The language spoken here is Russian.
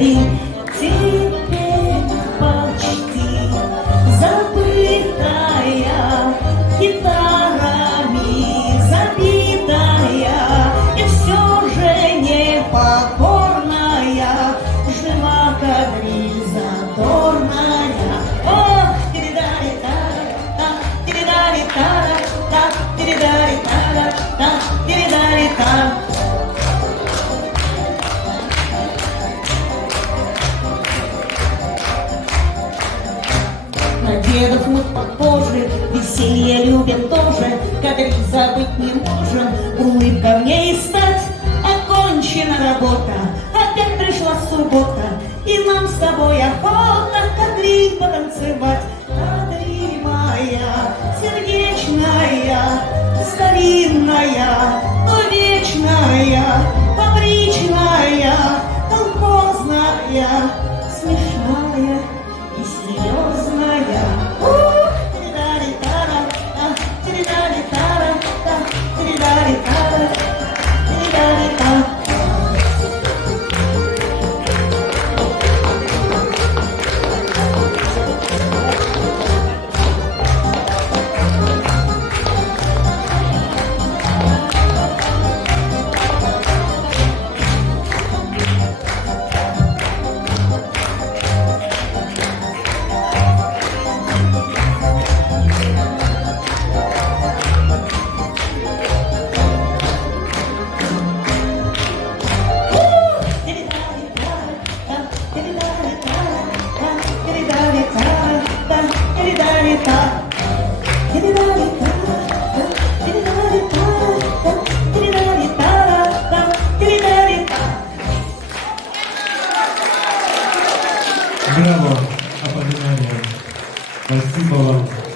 кадри. Теперь почти забытая, гитарами забитая, и все же непокорная, жива кадриль задорная. Ох, тиридари-тара-та, тиридари-тара-та, тиридари-тара-та, тиридари-та. Дедов мы похожи, веселье любим тоже, кадриль забыть не можем, улыбка в ней стать. Окончена работа, опять пришла суббота, и нам с тобой охота кадриль потанцевать. Кадриль моя, сердечная, старинная, но вечная, фабричная, колхозная, смешная и серьезная. Тиридари-тара-та, тиридари-тара-та, тиридари-тара, тиридари-та. Браво, аплодисменты. Спасибо вам.